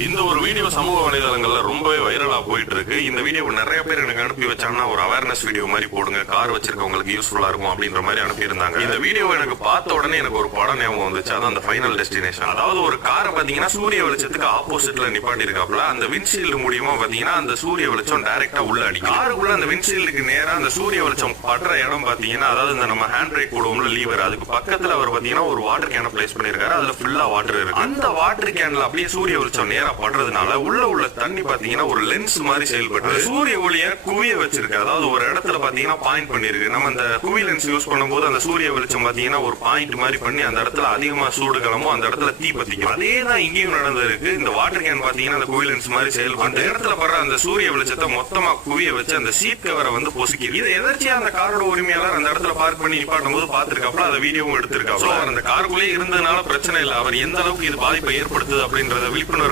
இந்த ஒரு வீடியோ சமூக வலைதளங்கள்ல ரொம்பவே வைரலா போயிட்டு இருக்கு. இந்த வீடியோ நிறைய பேர் எனக்கு அனுப்பி வச்சாங்கன்னா ஒரு அவேர்னஸ் வீடியோ மாதிரி போடுங்க, கார் வச்சிருக்கவங்களுக்கு யூஸ்ஃபுல்லா இருக்கும் அப்படின்ற மாதிரி அனுப்பி இருந்தாங்க. இந்த வீடியோ எனக்கு பார்த்த உடனே எனக்கு ஒரு படம் ஞாபகம் வந்துச்சு. அதான் அந்த ஃபைனல் டெஸ்டினேஷன். அதாவது ஒரு காரை பாத்தீங்கன்னா சூரிய வெளிச்சத்துக்கு ஆப்போசிட்ல நிப்பாட்டி இருக்காப்ல. அந்த விண்ட்ஷீல்டு மூலியமா பாத்தீங்கன்னா அந்த சூரிய வெளிச்சம் டைரக்டா உள்ள அடிக்கும். காருக்குள்ள அந்த விண்ட்ஷீல்டுக்கு நேரா அந்த சூரிய வெளிச்சம் படுற இடம் பாத்தீங்கன்னா, அதாவது இந்த நம்ம ஹேண்ட் பிரேக் போடுவோம்ல லீவர், அதுக்கு பக்கத்துல அவர் பாத்தீங்கன்னா ஒரு வாட்டர் கேனை பிளேஸ் பண்ணிருக்காரு. அதுல ஃபுல்லா வாட்டர் இருக்கு. அந்த வாட்டர் கேன்ல அப்படியே சூரிய வெளிச்சம் நேரா படுறதுனால உள்ள தண்ணி பாத்தீங்கன்னா ஒரு லென்ஸ் மாதிரி செயல்பட்டு சூரிய ஒளிய குவிய வச்சிருக்கு. அதாவது ஒரு இடத்துல பாத்தீங்கன்னா பாயிண்ட் பண்ணிருக்கு. நம்ம அந்த குவி லென்ஸ் யூஸ் பண்ணும்போது அந்த சூரிய வெளிச்சம் பாத்தீங்கன்னா ஒரு பாயிண்ட் மாதிரி பண்ணி அந்த இடத்துல அதிகமா சூடு கிளம்பும், அந்த இடத்துல தீ பத்திக்கும். அதேதான் இங்கேயும் நடந்திருக்கு. இந்த வாட்டர் கேன் பாத்தீங்கன்னா அந்த குவி லென்ஸ் மாதிரி செயல்பட்டு அந்த இடத்துல படுற அந்த சூரிய வெளிச்சத்தை மொத்தமா குவிய வச்சு அந்த சீட் கவரை வந்து பொசுக்கி இது எதர்ச்சியா அந்த காரோட உரிமையாளர் அந்த இடத்துல பார்க் பண்ணி நிப்பாட்டும் போது பாத்துருக்காப்ல. அதை வீடியோவும் எடுத்திருக்காப்ல. அந்த காருக்குள்ளே இருந்ததுனால பிரச்சனை இல்லை. அவர் எந்த அளவுக்கு இது பாதிப்பை ஏற்படுத்துது அப்படின்றத விழிப்புணர்வு